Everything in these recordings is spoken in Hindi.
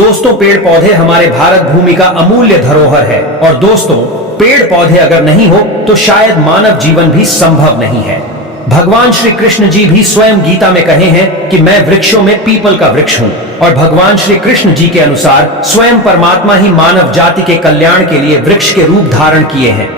दोस्तों, पेड़ पौधे हमारे भारत भूमि का अमूल्य धरोहर है और दोस्तों, पेड़ पौधे अगर नहीं हो तो शायद मानव जीवन भी संभव नहीं है। भगवान श्री कृष्ण जी भी स्वयं गीता में कहे हैं कि मैं वृक्षों में पीपल का वृक्ष हूं और भगवान श्री कृष्ण जी के अनुसार स्वयं परमात्मा ही मानव जाति के कल्याण के लिए वृक्ष के रूप धारण किए हैं।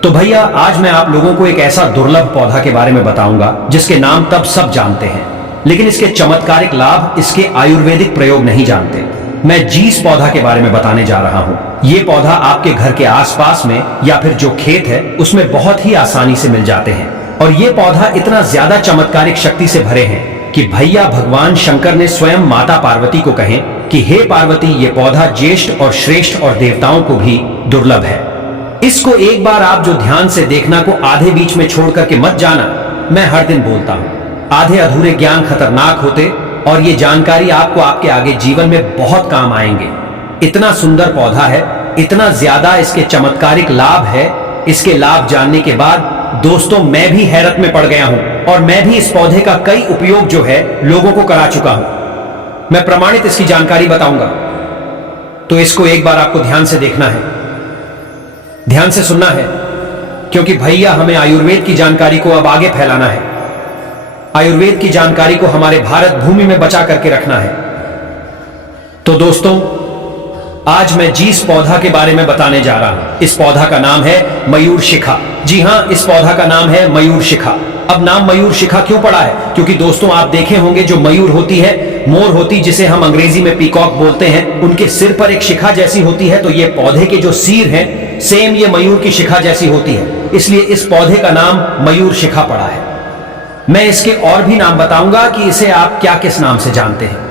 तो भैया, आज मैं आप लोगों को एक ऐसा दुर्लभ पौधा के बारे में बताऊंगा जिसके नाम तब सब जानते हैं, लेकिन इसके चमत्कारिक लाभ, इसके आयुर्वेदिक प्रयोग नहीं जानते। मैं जीस पौधा के बारे में बताने जा रहा हूं। यह पौधा आपके घर के आसपास में या फिर जो खेत है उसमें बहुत ही आसानी से मिल जाते हैं और यह पौधा इतना ज्यादा चमत्कारिक शक्ति से भरे हैं कि भैया भगवान शंकर ने स्वयं माता पार्वती को कहे कि हे पार्वती, ये पौधा ज्येष्ठ और श्रेष्ठ और देवताओं को भी दुर्लभ है। इसको एक बार आप जो ध्यान से देखना को आधे बीच में छोड़ करके मत जाना। मैं हर दिन बोलता हूं, आधे अधूरे ज्ञान खतरनाक होते और ये जानकारी आपको आपके आगे जीवन में बहुत काम आएंगे। इतना सुंदर पौधा है, इतना ज्यादा इसके चमत्कारिक लाभ है। इसके लाभ जानने के बाद दोस्तों मैं भी हैरत में पड़ गया हूं और मैं भी इस पौधे का कई उपयोग जो है लोगों को करा चुका हूं। मैं प्रमाणित इसकी जानकारी बताऊंगा, तो इसको एक बार आपको ध्यान से देखना है, ध्यान से सुनना है, क्योंकि भैया हमें आयुर्वेद की जानकारी को अब आगे फैलाना है। आयुर्वेद की जानकारी को हमारे भारत भूमि में बचा करके रखना है। तो दोस्तों, आज मैं जीस पौधा के बारे में बताने जा रहा हूं। इस पौधा का नाम है मयूर शिखा। जी हां, इस पौधा का नाम है मयूर शिखा। अब नाम मयूर शिखा क्यों पड़ा है? क्योंकि दोस्तों आप देखे होंगे जो मयूर होती है, मोर होती जिसे हम अंग्रेजी में पीकॉक बोलते हैं, उनके सिर पर एक शिखा जैसी होती है। तो ये पौधे के जो सिर हैं सेम ये मयूर की शिखा जैसी होती है, इसलिए इस पौधे का नाम मयूर शिखा पड़ा है। मैं इसके और भी नाम बताऊंगा कि इसे आप क्या किस नाम से जानते हैं।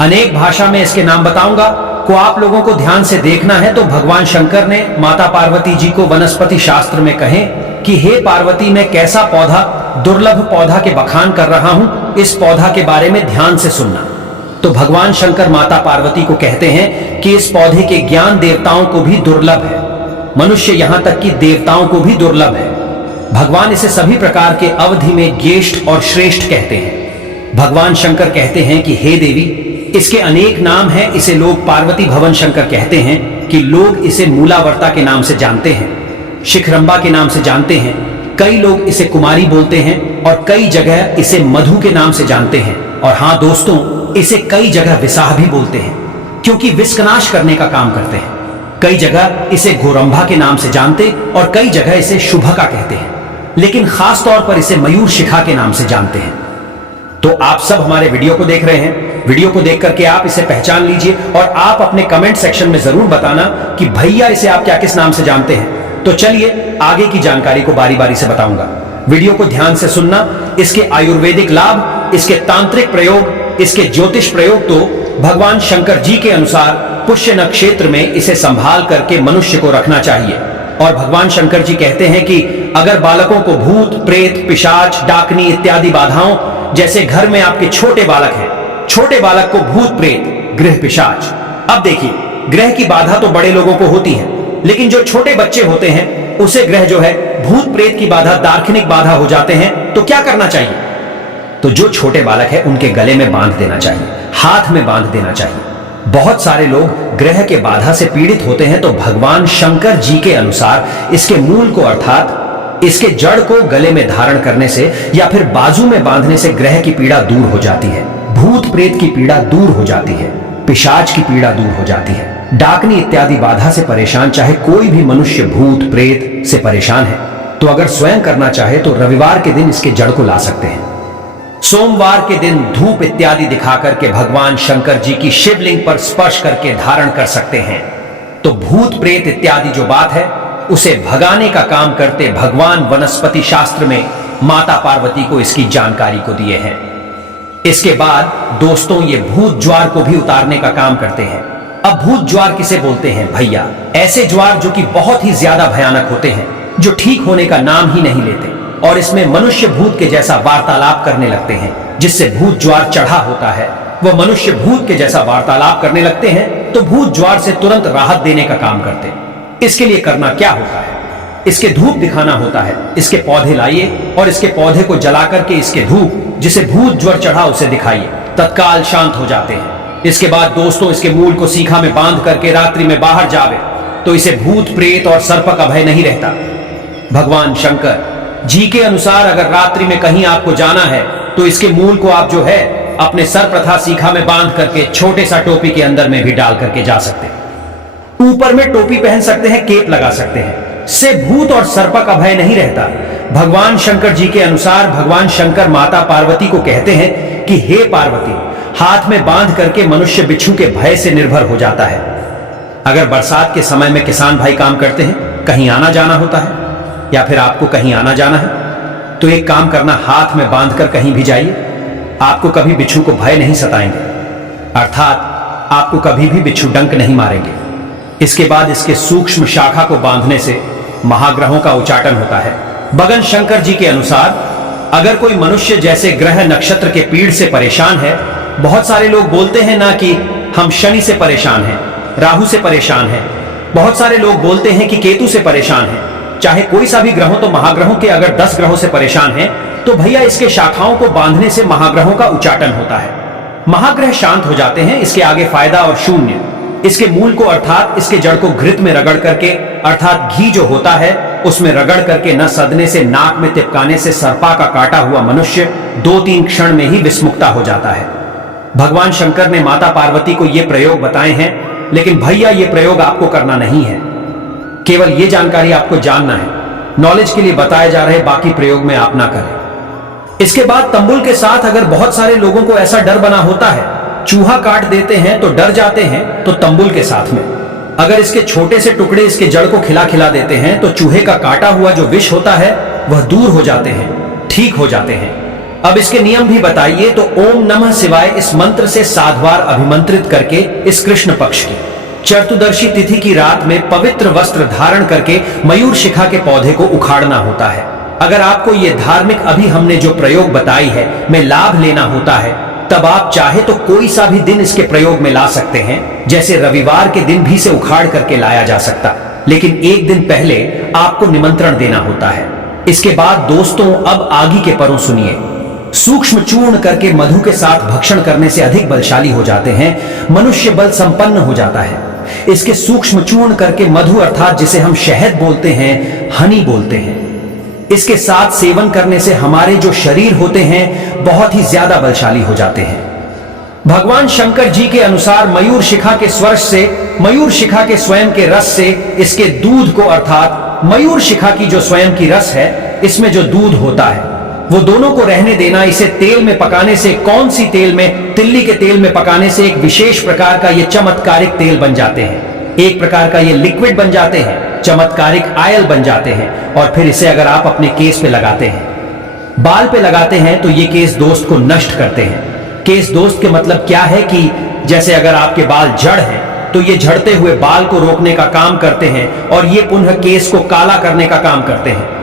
अनेक भाषा में इसके नाम बताऊंगा को आप लोगों को ध्यान से देखना है। तो भगवान शंकर ने माता पार्वती जी को वनस्पति शास्त्र में कहे कि हे पार्वती, मैं कैसा पौधा, दुर्लभ पौधा के बखान कर रहा हूं, इस पौधा के बारे में ध्यान से सुनना। तो भगवान शंकर माता पार्वती को कहते हैं कि इस पौधे के ज्ञान देवताओं को भी दुर्लभ है, मनुष्य यहां तक कि देवताओं को भी दुर्लभ है। भगवान इसे सभी प्रकार के अवधि में ज्येष्ठ और श्रेष्ठ कहते हैं। भगवान शंकर कहते हैं कि हे देवी, इसके अनेक नाम हैं। इसे लोग पार्वती भवन शंकर कहते हैं कि लोग इसे मूलावर्ता के नाम से जानते हैं, शिखरंबा के नाम से जानते हैं, कई लोग इसे कुमारी बोलते हैं और कई जगह इसे मधु के नाम से जानते हैं। और हां दोस्तों, इसे कई जगह विसाह भी बोलते हैं क्योंकि विषनाश करने का काम करते हैं। कई जगह इसे गोरंभा के नाम से जानते और कई जगह इसे शुभका कहते हैं, लेकिन खास तौर पर इसे मयूर शिखा के नाम से जानते हैं। तो आप सब हमारे वीडियो को देख रहे हैं, वीडियो को देख करके आप इसे पहचान लीजिए और आप अपने कमेंट सेक्शन में जरूर बताना कि भैया इसे आप क्या किस नाम से जानते हैं। तो चलिए आगे की जानकारी को बारी बारी से बताऊंगा। वीडियो को ध्यान से सुनना। इसके आयुर्वेदिक लाभ, इसके तांत्रिक प्रयोग, इसके ज्योतिष प्रयोग तो भगवान शंकर जी के अनुसार पुष्य नक्षत्र में इसे संभाल करके मनुष्य को रखना चाहिए। और भगवान शंकर जी कहते हैं कि अगर बालकों को भूत, प्रेत, पिशाच, डाकनी इत्यादि बाधाओं, जैसे घर में आपके छोटे बालक हैं, छोटे बालक को भूत, प्रेत, गृह पिशाच। अब देखिए, ग्रह की बाधा तो बड़े लोगों को होती है, लेकिन जो छोटे बच्चे होते हैं उसे ग्रह जो है भूत प्रेत की बाधा, दार्शनिक बाधा हो जाते हैं। तो क्या करना चाहिए? तो जो छोटे बालक है उनके गले में बांध देना चाहिए, हाथ में बांध देना चाहिए। बहुत सारे लोग ग्रह के बाधा से पीड़ित होते हैं, तो भगवान शंकर जी के अनुसार इसके मूल को अर्थात इसके जड़ को गले में धारण करने से या फिर बाजू में बांधने से ग्रह की पीड़ा दूर हो जाती है, भूत प्रेत की पीड़ा दूर हो जाती है, पिशाच की पीड़ा दूर हो जाती है, डाकनी इत्यादि बाधा से परेशान चाहे कोई भी मनुष्य भूत प्रेत से परेशान है तो अगर स्वयं करना चाहे तो रविवार के दिन इसके जड़ को ला सकते हैं। सोमवार के दिन धूप इत्यादि दिखा करके भगवान शंकर जी की शिवलिंग पर स्पर्श करके धारण कर सकते हैं। तो भूत प्रेत इत्यादि जो बात है उसे भगाने का काम करते भगवान वनस्पति शास्त्र में माता पार्वती को इसकी जानकारी को दिए हैं। इसके बाद दोस्तों ये भूत ज्वार को भी उतारने का काम करते हैं। अब भूत ज्वार किसे बोलते हैं भैया? ऐसे ज्वार जो कि बहुत ही ज्यादा भयानक होते हैं, जो ठीक होने का नाम ही नहीं लेते और इसमें मनुष्य भूत के जैसा वार्तालाप करने लगते हैं। जिससे भूत ज्वार चढ़ा होता है वह मनुष्य भूत के जैसा वार्तालाप करने लगते हैं, तो भूत ज्वार से तुरंत राहत देने का काम करते हैं। इसके लिए करना क्या होता है? इसके धूप दिखाना होता है। इसके पौधे लाइए और इसके पौधे को जला करके इसके धूप, जिसे भूत ज्वर चढ़ा उसे दिखाइए, तत्काल शांत हो जाते हैं। इसके बाद दोस्तों इसके मूल को सीखा में बांध करके रात्रि में बाहर जावे तो इसे भूत प्रेत और सर्प का भय नहीं रहता। भगवान शंकर जी के अनुसार अगर रात्रि में कहीं आपको जाना है तो इसके मूल को आप जो है अपने सर प्रथा सीखा में बांध करके छोटे सा टोपी के अंदर में भी डाल करके जा सकते हैं। ऊपर में टोपी पहन सकते हैं, केप लगा सकते हैं, से भूत और सर्प का भय नहीं रहता। भगवान शंकर जी के अनुसार भगवान शंकर माता पार्वती को कहते हैं कि हे पार्वती, हाथ में बांध करके मनुष्य बिच्छू के भय से निर्भर हो जाता है। अगर बरसात के समय में किसान भाई काम करते हैं, कहीं आना जाना होता है या फिर आपको कहीं आना जाना है, तो एक काम करना, हाथ में बांधकर कहीं भी जाइए, आपको कभी बिच्छू को भय नहीं सताएंगे, अर्थात आपको कभी भी बिच्छू डंक नहीं मारेंगे। इसके बाद इसके सूक्ष्म शाखा को बांधने से महाग्रहों का उच्चाटन होता है। भगवान शंकर जी के अनुसार अगर कोई मनुष्य जैसे ग्रह नक्षत्र के पीड़ से परेशान है, बहुत सारे लोग बोलते हैं ना कि हम शनि से परेशान हैं, राहु से परेशान हैं, बहुत सारे लोग बोलते हैं कि केतु से परेशान हैं। चाहे कोई सा भी ग्रहों, तो महाग्रहों के अगर 10 ग्रहों से परेशान हैं तो भैया इसके शाखाओं को बांधने से महाग्रहों का उच्चाटन होता है। महाग्रह शांत हो जाते हैं। इसके आगे फायदा और शून्य। इसके मूल को अर्थात इसके जड़ को घृत में रगड़ करके, अर्थात घी जो होता है उसमें रगड़ करके न सदने से, नाक में तिपकाने से सर्पा का काटा हुआ मनुष्य 2-3 क्षण में ही विस्मुक्ता हो जाता है। भगवान शंकर ने माता पार्वती को ये प्रयोग बताए हैं, लेकिन भैया ये प्रयोग आपको करना नहीं है, केवल ये जानकारी आपको जानना है, नॉलेज के लिए बताए जा रहे बाकी प्रयोग में आप ना करें। इसके बाद तंबुल के साथ अगर बहुत सारे लोगों को ऐसा डर बना होता है, चूहा काट देते हैं तो डर जाते हैं, तो तंबुल के साथ में अगर इसके छोटे से टुकड़े इसके जड़ को खिला देते हैं तो चूहे का काटा हुआ जो विष होता है वह दूर हो जाते हैं, ठीक हो जाते हैं। अब इसके नियम भी बताइए तो ओम नमः शिवाय इस मंत्र से 7 बार अभिमंत्रित करके इस कृष्ण पक्ष की चतुर्दशी तिथि की रात में पवित्र वस्त्र धारण करके मयूर शिखा के पौधे को उखाड़ना होता है। अगर आपको ये धार्मिक अभी हमने जो प्रयोग बताई है में लाभ लेना होता है, तब आप चाहे तो कोई सा भी दिन इसके प्रयोग में ला सकते हैं, जैसे रविवार के दिन भी से उखाड़ करके लाया जा सकता, लेकिन एक दिन पहले आपको निमंत्रण देना होता है। इसके बाद दोस्तों अब आगे के परों सुनिए। सूक्ष्म चूर्ण करके मधु के साथ भक्षण करने से अधिक बलशाली हो जाते हैं, मनुष्य बल संपन्न हो जाता है। इसके सूक्ष्म चूर्ण करके मधु अर्थात जिसे हम शहद बोलते हैं, हनी बोलते हैं, इसके साथ सेवन करने से हमारे जो शरीर होते हैं बहुत ही ज्यादा बलशाली हो जाते हैं। भगवान शंकर जी के अनुसार मयूर शिखा के स्वर्श से, मयूर शिखा के स्वयं के रस से इसके दूध को, अर्थात मयूर शिखा की जो स्वयं की रस है इसमें जो दूध होता है वो दोनों को रहने देना। इसे तेल में पकाने से, कौन सी तेल में, तिल्ली के तेल में पकाने से एक विशेष प्रकार का ये चमत्कारिक तेल बन जाते हैं, एक प्रकार का ये लिक्विड बन जाते हैं, चमत्कारिक आयल बन जाते हैं। और फिर इसे अगर आप अपने केस पे लगाते हैं, बाल पे लगाते हैं, तो ये केस दोस्त को नष्ट करते हैं। केस दोस्त के मतलब क्या है कि जैसे अगर आपके बाल जड़ हैं तो ये झड़ते हुए बाल को रोकने का काम करते हैं और ये पुनः केस को काला करने का काम करते हैं।